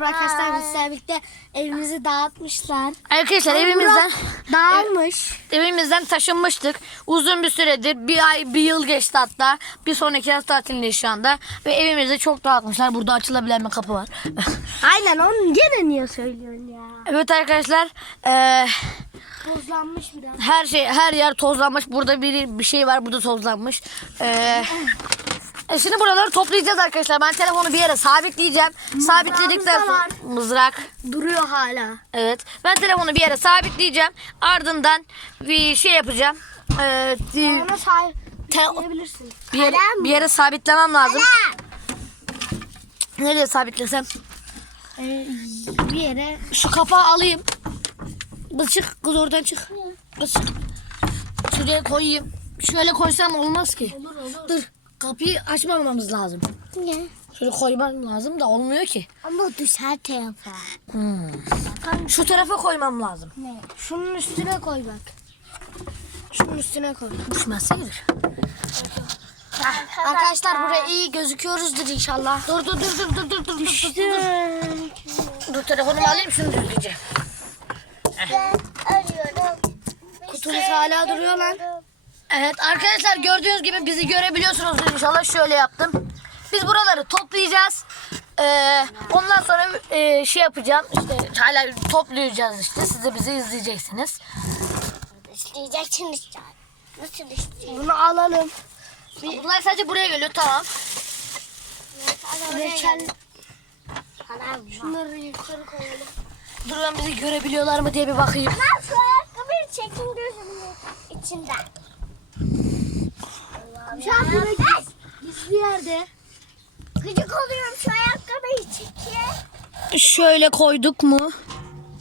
Merhaba arkadaşlar biz sizlerle birlikte evimizi dağıtmışlar. Arkadaşlar evimizden Dağılmış. evimizden taşınmıştık. Uzun bir süredir bir ay bir yıl geçti hatta. Bir sonraki yaz tatilindeyiz şu anda. Ve evimizi çok dağıtmışlar. Burada açılabilen bir kapı var. Aynen onu gene niye söylüyorsun ya? evet arkadaşlar eee, Tozlanmış biraz. her şey her yer tozlanmış. Burada bir, bir şey var burada tozlanmış. Eee, e, şimdi buraları toplayacağız arkadaşlar. Ben telefonu bir yere sabitleyeceğim. Sabitledikten da sonra var. mızrak. Duruyor hala. Evet. Ben telefonu bir yere sabitleyeceğim. Ardından bir şey yapacağım. Ee, Ona sahip te- diyebilirsin. bir, yere, bir yere sabitlemem lazım. Nereye sabitlesem? Ee, bir yere. Şu kapağı alayım. Kız çık. Kız oradan çık. Kız çık. Şuraya koyayım. Şöyle koysam olmaz ki. Olur olur. Dur. Kapıyı açmamamız lazım. Niye? Şöyle koymam lazım da olmuyor ki. Ama düşer tarafa. Hmm. Şu tarafa koymam lazım. Ne? Şunun üstüne koy bak. Şunun üstüne koy. Düşmezse gelir. Arkadaşlar buraya iyi gözüküyoruzdur inşallah. Dur dur dur dur dur dur dur dur dur dur. Dur telefonumu alayım şunu düzleyeceğim. Kutumuz hala duruyor lan. Evet arkadaşlar gördüğünüz gibi bizi görebiliyorsunuz inşallah şöyle yaptım. Biz buraları toplayacağız. Ee, ondan sonra e, şey yapacağım işte hala toplayacağız işte siz de bizi izleyeceksiniz. İsteyeceksin işte. Nasıl isteyeceksin? Bunu alalım. Bunlar sadece buraya geliyor tamam. Reçel. Şunları yukarı koyalım. Dur ben bizi görebiliyorlar mı diye bir bakayım. Şu ayakkabıyı çekin gözümün içinden. Şu an burada giz- gizli yerde. Gıcık oluyorum şu ayakkabıyı çekin. Şöyle koyduk mu?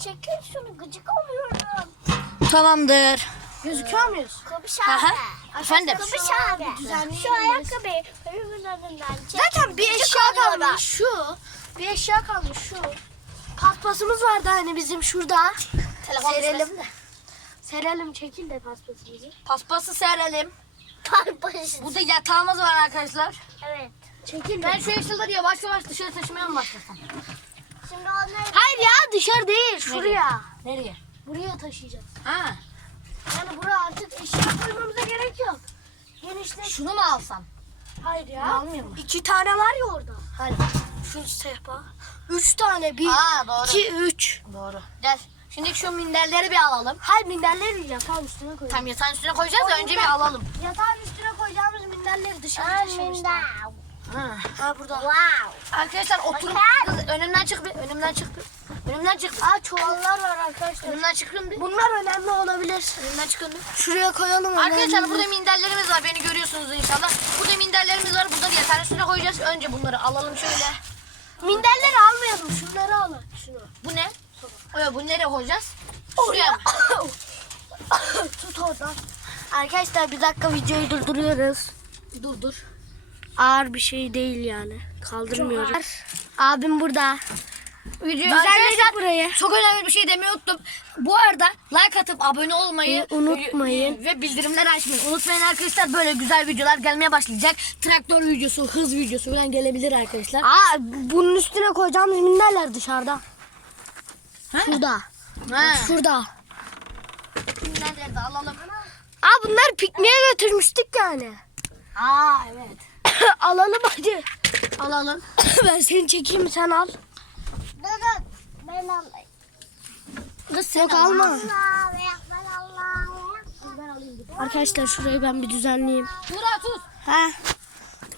Çekin şunu gıcık oluyorum. Tamamdır. Gözüküyor muyuz? Aha. abi. Efendim. Kapış abi. Şu ayakkabıyı önünden çek. Zaten bir eşya kalmış şu. Bir eşya kalmış şu. Paspasımız vardı hani bizim şurada. Telefon Serelim. Serelim çekil de paspasımızı. Paspası serelim. Parpası. Burada yatağımız var arkadaşlar. Evet. Çekil Ben şu eşyaları yavaş yavaş dışarı taşımaya mı başlasam? Şimdi onları Hayır ya dışarı değil şuraya. Nereye? Buraya taşıyacağız. Ha. Yani buraya artık eşya koymamıza gerek yok. Genişle. Şunu mu alsam? Hayır ya. Almıyor mu? İki tane var ya orada. Hadi. Şu sehpa. Üç tane. Bir, Aa doğru. iki, üç. Doğru. Gel. Şimdi şu minderleri bir alalım. Hayır minderleri yatağın üstüne koyalım. Tam yatağın üstüne koyacağız da önce bir alalım. Yatağın üstüne koyacağımız minderleri dışarı taşımışlar. önünden. Ha. Ha burada. Wow. Arkadaşlar oturup Kız, önümden çık bir. Önümden çık bir. Önümden çık. Aa çuvallar var arkadaşlar. Önümden çıkın bir. Bunlar önemli olabilir. Önümden çıkın bir. Şuraya koyalım. Arkadaşlar önemli. burada minderlerimiz var. Beni görüyorsunuz inşallah. Burada minderlerimiz var. Burada bir yatağın üstüne koyacağız. Önce bunları alalım şöyle. minderleri almayalım. Şunları alın. Şunu. Bu ne? Oya bu nereye koyacağız? Şuraya mı? Tut oradan. Arkadaşlar bir dakika videoyu durduruyoruz. Dur dur. Ağır bir şey değil yani. Kaldırmıyoruz. Abim burada. Video Düzenledik burayı. Çok önemli bir şey demeyi unuttum. Bu arada like atıp abone olmayı Ee, unutmayın. ve bildirimleri açmayı unutmayın arkadaşlar. Böyle güzel videolar gelmeye başlayacak. Traktör videosu, hız videosu falan gelebilir arkadaşlar. Aa bunun üstüne koyacağımız minderler dışarıda. Ha? Şurada. Ha. Şurada. Minderleri de alalım. Aa bunları pikniğe götürmüştük yani. Aa evet. Alalım hadi. Alalım. ben seni çekeyim sen al. Dur dur. Ben alayım. Kız sen Yok al. alma. Allah ekber Allah. Arkadaşlar şurayı ben bir düzenleyeyim. Tura tut. He.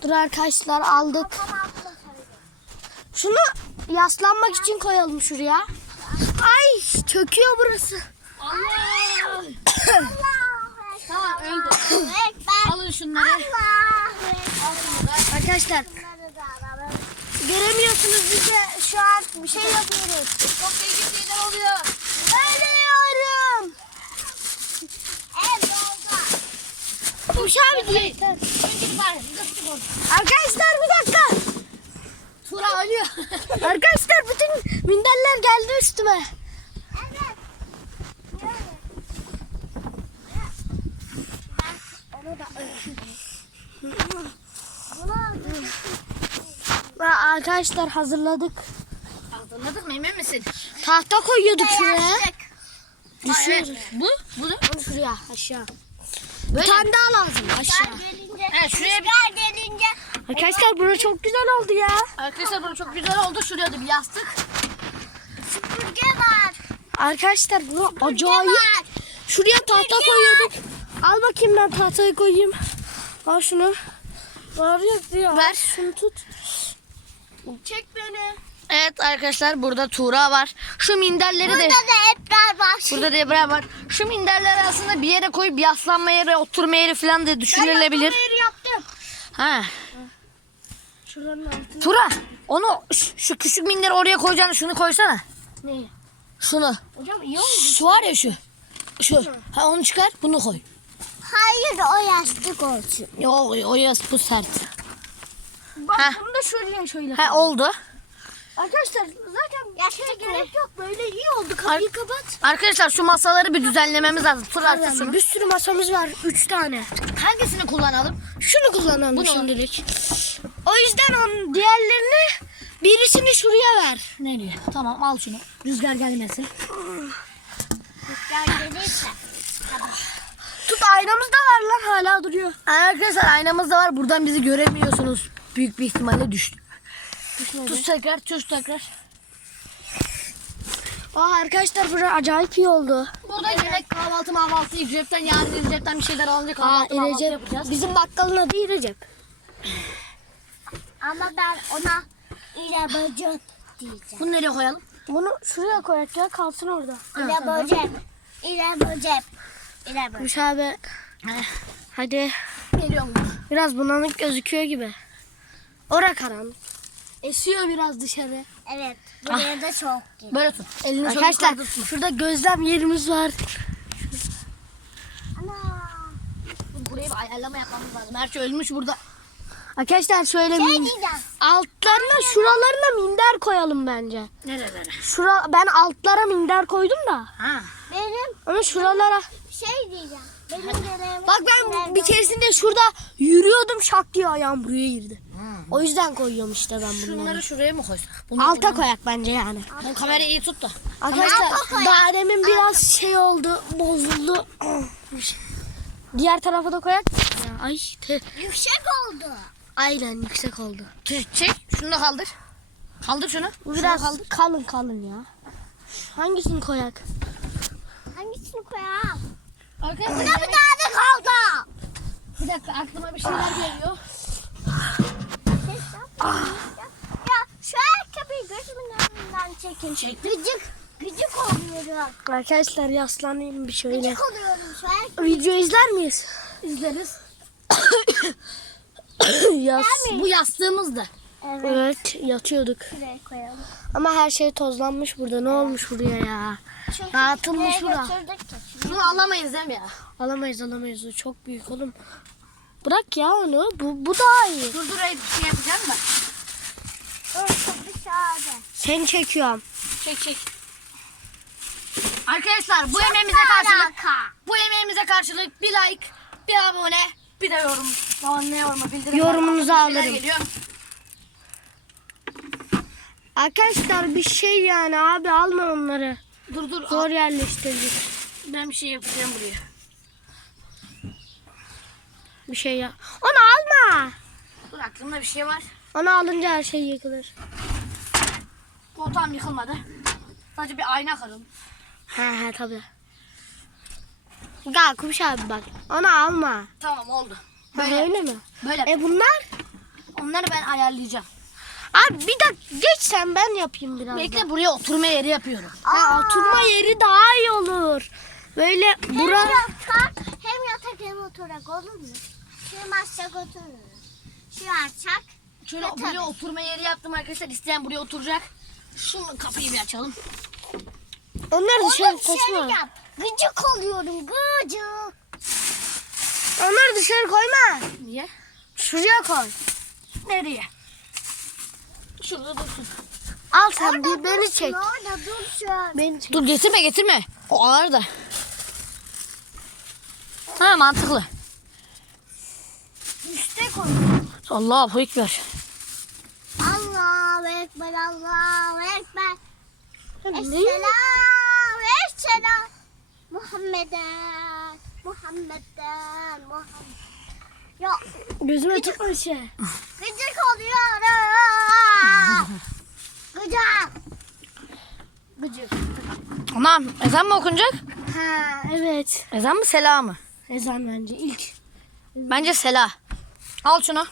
Dur arkadaşlar aldık. Şunu yaslanmak için koyalım şuraya. Ay çöküyor burası. Allah. tamam öldü. Alın şunları. Allah. Arkadaşlar göremiyorsunuz biz de şu an bir şey yapıyoruz. Çok değişik şeyler oluyor. Ölüyorum. Ev doldu. Uşağı bir oradan. Arkadaşlar bir dakika. Tura ölüyor. Arkadaşlar bütün minderler geldi üstüme. Evet. Onu da Ve arkadaşlar hazırladık. Hazırladık mı emin misin? Tahta koyuyorduk şuraya. Düşüyor. Bu? Bu da? Şuraya aşağı. Bir Böyle. tane daha lazım aşağı. gelince. Evet şuraya bir... Gelince. Arkadaşlar bura çok güzel oldu ya. Arkadaşlar bunu çok güzel oldu. Şuraya da bir yastık. Süpürge var. Arkadaşlar bura Süpürge acayip. var. Şuraya tahta koyuyorduk. Al bakayım ben tahtayı koyayım. Al şunu. Var ya ya. Ver. Şunu tut. Çek beni. Evet arkadaşlar burada Tuğra var. Şu minderleri Burada de... da Ebrar var. Burada da Ebrar var. Şu minderleri aslında bir yere koyup yaslanma yeri, oturma yeri falan da düşünülebilir. Ben yaptım. Ha. Şuranın altına. Tuğra onu şu, şu küçük minderi oraya koyacağını şunu koysana. Neyi? Şunu. Hocam iyi oldu. Şu var ya şu. Şu. Ha onu çıkar bunu koy. Hayır o yastık olsun. Yo o yas bu sert. Bak Ha. bunu da şöyle şöyle. Ha oldu. Arkadaşlar zaten Yastık gerek yok. Böyle iyi oldu. Kapıyı kapat. Arkadaşlar şu masaları bir düzenlememiz lazım. Tuğra artık şunu. Bir sürü masamız var. Üç tane. Hangisini kullanalım? Şunu kullanalım Bunu. şimdilik. O yüzden onun diğerlerini birisini şuraya ver. Nereye? Tamam al şunu. Rüzgar gelmesin. Rüzgar gelirse. Tut aynamız da var lan hala duruyor. Arkadaşlar aynamız da var. Buradan bizi göremiyorsunuz. Büyük bir ihtimalle düştü. Tut tekrar, tut tekrar. Aa arkadaşlar bura acayip iyi oldu. Burada yemek kahvaltı mahvaltı Recep'ten yarın Recep'ten bir şeyler alınca Aa kahvaltı mahvaltı Recep. yapacağız. Bizim bakkalın adı Recep. Ama ben ona ile böcek diyeceğim. Bunu nereye koyalım? Bunu şuraya koyak ya kalsın orada. İle böcek. İle böcek. İle böcek. Muş abi. Hadi. Geliyorum. Biraz bulanık gözüküyor gibi. Ora karanlık. Esiyor biraz dışarı. Evet. Buraya da çok geliyor. Böyle tut. Elini Arkadaşlar şurada gözlem yerimiz var. Ana. Buraya bir ayarlama yapmamız lazım. Her şey ölmüş burada. Arkadaşlar şöyle Şey min- altlarına şuralarına minder koyalım bence. Nerelere? Şura ben altlara minder koydum da. Ha. Benim Ama şuralara. şey diyeceğim. Benim görevim. Bak ben bir keresinde şurada yürüyordum şak diye ayağım buraya girdi. O yüzden koyuyorum işte ben bunları. Şunları şuraya mı koysak? Bunu Alta koyak bence yani. Sen kamerayı iyi tut da. Arkadaşlar Alta demin biraz şey oldu bozuldu. Diğer tarafa da koyak. Ya, ay te. Yüksek oldu. Aynen yüksek oldu. Çek. Şunu da kaldır. Kaldır şunu. Bu Şunu biraz kaldır. kalın kalın ya. Hangisini koyak? Hangisini koyalım? Arkadaşlar Burada bir tane kaldı. bir dakika aklıma bir şeyler geliyor. Ya şu ayakkabıyı gözümün önünden çekin. Çek. Gıcık. Gıcık oluyorum. Arkadaşlar yaslanayım bir şöyle. Gıcık oluyorum şu ayakkabı. Video izler miyiz? İzleriz. Yas. Bu yastığımızdı. Evet. Evet yatıyorduk. Şuraya koyalım. Ama her şey tozlanmış burada. Ne olmuş buraya ya? Çünkü Dağıtılmış bura. Şunu alamayız değil mi ya? Alamayız alamayız. O çok büyük oğlum. Bırak ya onu. Bu, bu daha iyi. Dur dur bir şey çok dışarıda. Seni çekiyorum. Çek çek. Arkadaşlar bu Çok emeğimize karşılık alaka. bu emeğimize karşılık bir like, bir abone, bir de yorum. Tamam ne yorumu bildirim. Yorumunuzu şeyler alırım. Geliyor. Arkadaşlar bir şey yani abi alma onları. Dur dur. Zor yerleştirdik. Ben bir şey yapacağım buraya. Bir şey ya. Onu alma. Dur aklımda bir şey var. Onu alınca her şey yıkılır. O tam yıkılmadı. Sadece bir ayna kırıldı. He he tabi. Gel Kuş abi bak. Onu alma. Tamam oldu. Böyle. Böyle. Öyle mi? Böyle. E bunlar? Onları ben ayarlayacağım. Abi bir dakika geç sen ben yapayım biraz. da. Bekle buraya oturma yeri yapıyorum. Ha, oturma yeri daha iyi olur. Böyle Hem bura yatak hem yatak hem oturak olur mu? Şu masak otururuz. Şu açak. Şöyle Evet, buraya oturma yeri yaptım arkadaşlar. İsteyen buraya oturacak. Şunu kapıyı bir açalım. onları dışarı kaçma. Gıcık oluyorum gıcık. Onları dışarı koyma. Niye? Şuraya koy. Nereye? Şurada dursun. Al sen bir Orada beni dursun, çek. Orada dursun. Beni çek. Dur getirme getirme. O ağır da. Ha mantıklı. Üste koy. Allahu Ekber. Allah ve Ekber, Allahu Ekber. Esselam, esselam. Muhammeden, Muhammeden, Muhammed. Ya Gözüme tutma şey. gıcık oluyorum. Gıcık. Gıcık. Tamam. Ezan mı okunacak? Ha evet. Ezan mı sela mı? Ezan bence ilk. Bence sela. Al şunu.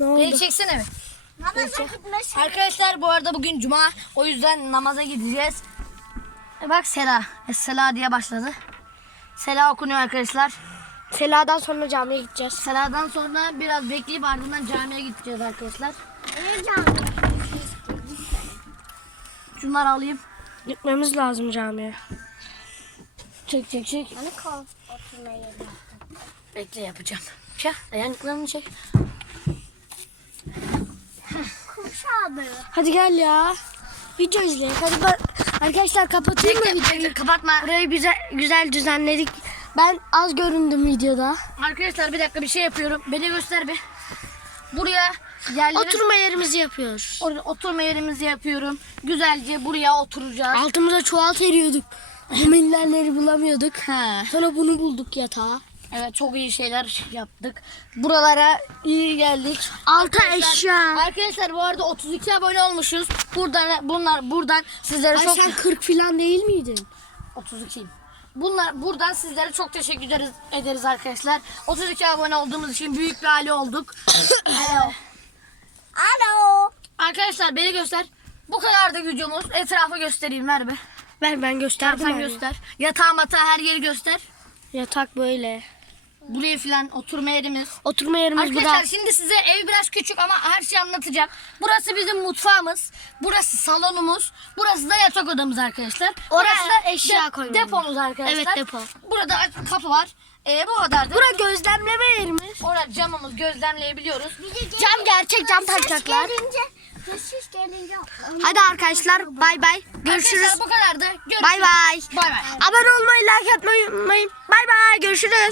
Ne oldu? Beni çeksene mi? Namaza gitmesi. Arkadaşlar bu arada bugün cuma. O yüzden namaza gideceğiz. E bak sela. Sela diye başladı. Sela okunuyor arkadaşlar. Sela'dan sonra camiye gideceğiz. Sela'dan sonra biraz bekleyip ardından camiye gideceğiz arkadaşlar. Heyecan. Şunları alayım. Gitmemiz lazım camiye. Çek çek çek. Hani kol oturma yeri. Bekle yapacağım. Ya ayaklarını çek. Kuş abi. Hadi gel ya. Video izleyelim. Hadi bak. Arkadaşlar kapatayım mı videoyu? Kapatma. Burayı güzel güzel düzenledik. Ben az göründüm videoda. Arkadaşlar bir dakika bir şey yapıyorum. Beni göster bir. Buraya yerleri... Oturma yerimizi yapıyoruz. Orada oturma yerimizi yapıyorum. Güzelce buraya oturacağız. Altımıza çuval seriyorduk. Millerleri bulamıyorduk. He. Sonra bunu bulduk yatağa. Evet çok iyi şeyler yaptık. Buralara iyi geldik. Altı eşya. Arkadaşlar bu arada 32 abone olmuşuz. Buradan bunlar buradan sizlere Ay çok sen 40 falan değil miydin? 32. Bunlar buradan sizlere çok teşekkür ederiz, ederiz arkadaşlar. 32 abone olduğumuz için büyük bir aile olduk. Alo. Alo. Arkadaşlar beni göster. Bu kadar da videomuz. Etrafı göstereyim ver be. Ben ben gösterdim. Sen göster. Yatağı matağı her yeri göster. Yatak böyle. Buraya filan oturma yerimiz. Oturma yerimiz Arkadaşlar burada. şimdi size ev biraz küçük ama her şeyi anlatacağım. Burası bizim mutfağımız. Burası salonumuz. Burası da yatak odamız arkadaşlar. Orası da eşya koymamız. Depomuz arkadaşlar. Evet, depo. Burada kapı var. Ee, bu kadardı. Bura gözlemleme yerimiz. Orada camımız gözlemleyebiliyoruz. Cam gerçek cam takacaklar. gelince, ses gelince. Hadi arkadaşlar bay bay. Görüşürüz. Arkadaşlar bu kadardı. Görüşürüz. Bay bay. Bay bay. Abone olmayı, like atmayı unutmayın. Bay bay. Görüşürüz.